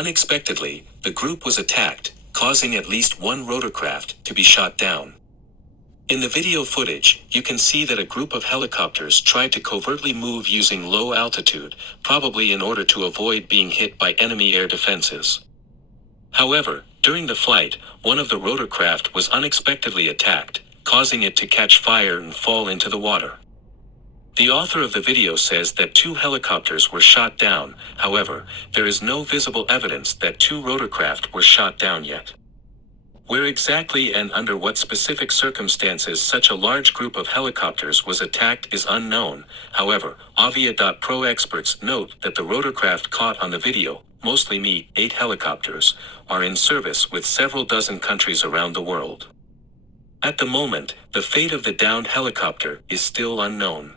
Unexpectedly, the group was attacked, causing at least one rotorcraft to be shot down. In the video footage, you can see that a group of helicopters tried to covertly move using low altitude, probably in order to avoid being hit by enemy air defenses. However, during the flight, one of the rotorcraft was unexpectedly attacked, causing it to catch fire and fall into the water. The author of the video says that 2 helicopters were shot down. However, there is no visible evidence that 2 rotorcraft were shot down yet. Where exactly and under what specific circumstances such a large group of helicopters was attacked is unknown. However, Avia.pro experts note that the rotorcraft caught on the video, mostly Mi-8 helicopters, are in service with several dozen countries around the world. At the moment, the fate of the downed helicopter is still unknown.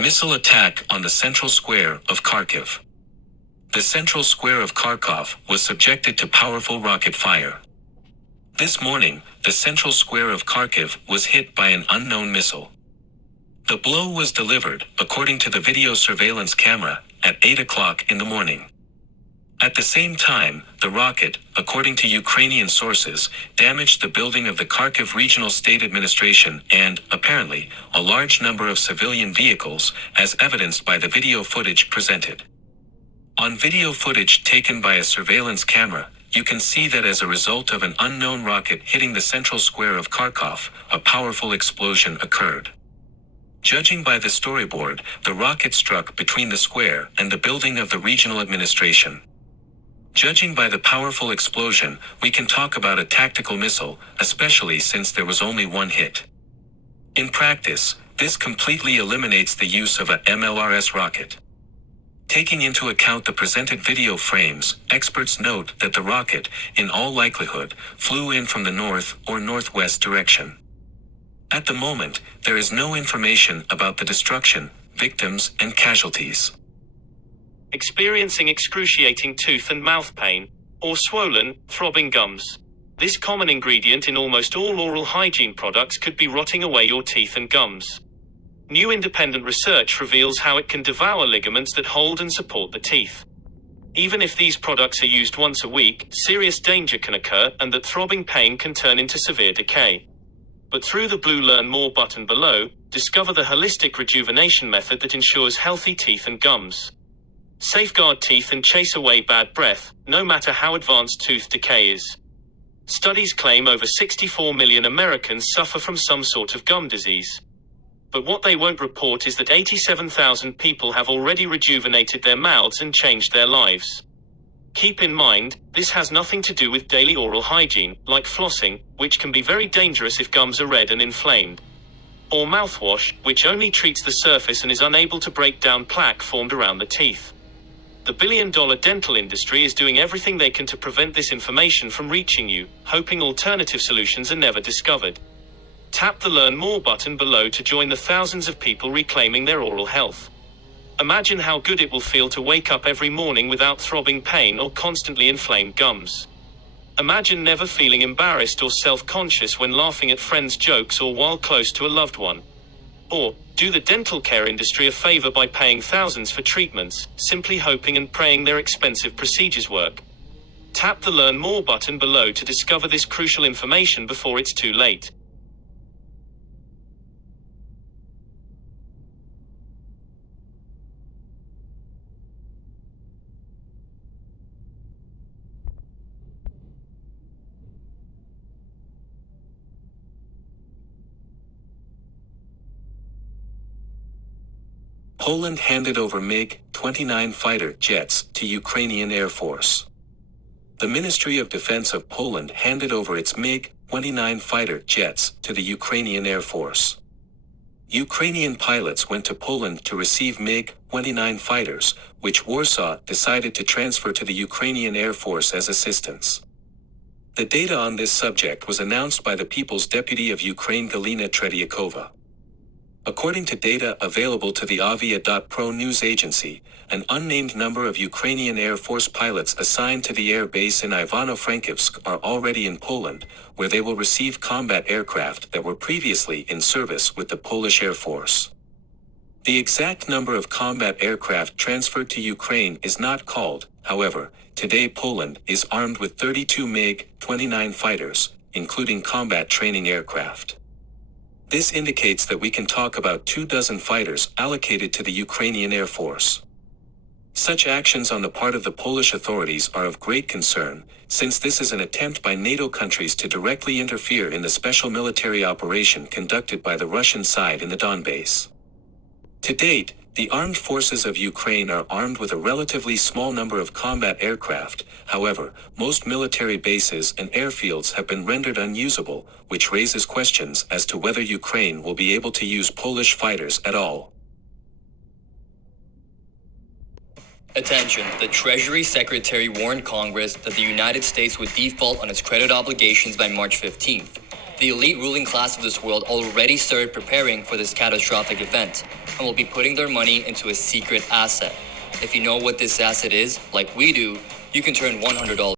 Missile attack on the central square of Kharkiv. The central square of Kharkov was subjected to powerful rocket fire. This morning, the central square of Kharkiv was hit by an unknown missile. The blow was delivered, according to the video surveillance camera, at 8 o'clock in the morning. At the same time, the rocket, according to Ukrainian sources, damaged the building of the Kharkiv Regional State Administration and, apparently, a large number of civilian vehicles, as evidenced by the video footage presented. On video footage taken by a surveillance camera, you can see that as a result of an unknown rocket hitting the central square of Kharkov, a powerful explosion occurred. Judging by the storyboard, the rocket struck between the square and the building of the regional administration. Judging by the powerful explosion, we can talk about a tactical missile, especially since there was only one hit. In practice, this completely eliminates the use of a MLRS rocket. Taking into account the presented video frames, experts note that the rocket, in all likelihood, flew in from the north or northwest direction. At the moment, there is no information about the destruction, victims, and casualties. Experiencing excruciating tooth and mouth pain, or swollen, throbbing gums. This common ingredient in almost all oral hygiene products could be rotting away your teeth and gums. New independent research reveals how it can devour ligaments that hold and support the teeth. Even if these products are used once a week, serious danger can occur and that throbbing pain can turn into severe decay. But through the blue Learn More button below, discover the holistic rejuvenation method that ensures healthy teeth and gums. Safeguard teeth and chase away bad breath, no matter how advanced tooth decay is. Studies claim over 64 million Americans suffer from some sort of gum disease. But what they won't report is that 87,000 people have already rejuvenated their mouths and changed their lives. Keep in mind, this has nothing to do with daily oral hygiene, like flossing, which can be very dangerous if gums are red and inflamed. Or mouthwash, which only treats the surface and is unable to break down plaque formed around the teeth. The billion-dollar dental industry is doing everything they can to prevent this information from reaching you, hoping alternative solutions are never discovered. Tap the Learn More button below to join the thousands of people reclaiming their oral health. Imagine how good it will feel to wake up every morning without throbbing pain or constantly inflamed gums. Imagine never feeling embarrassed or self-conscious when laughing at friends' jokes or while close to a loved one. Or, do the dental care industry a favor by paying thousands for treatments, simply hoping and praying their expensive procedures work. Tap the Learn More button below to discover this crucial information before it's too late. Poland handed over MiG-29 fighter jets to Ukrainian Air Force. The Ministry of Defense of Poland handed over its MiG-29 fighter jets to the Ukrainian Air Force. Ukrainian pilots went to Poland to receive MiG-29 fighters, which Warsaw decided to transfer to the Ukrainian Air Force as assistance. The data on this subject was announced by the People's Deputy of Ukraine Galina Tretiakova. According to data available to the Avia.pro news agency, an unnamed number of Ukrainian Air Force pilots assigned to the air base in Ivano-Frankivsk are already in Poland, where they will receive combat aircraft that were previously in service with the Polish Air Force. The exact number of combat aircraft transferred to Ukraine is not called. However, today Poland is armed with 32 MiG-29 fighters, including combat training aircraft. This indicates that we can talk about 24 fighters allocated to the Ukrainian Air Force. Such actions on the part of the Polish authorities are of great concern, since this is an attempt by NATO countries to directly interfere in the special military operation conducted by the Russian side in the Donbass. To date, the armed forces of Ukraine are armed with a relatively small number of combat aircraft. However, most military bases and airfields have been rendered unusable, which raises questions as to whether Ukraine will be able to use Polish fighters at all. Attention, the Treasury Secretary warned Congress that the United States would default on its credit obligations by March 15th. The elite ruling class of this world already started preparing for this catastrophic event and will be putting their money into a secret asset. If you know what this asset is, like we do, you can turn $100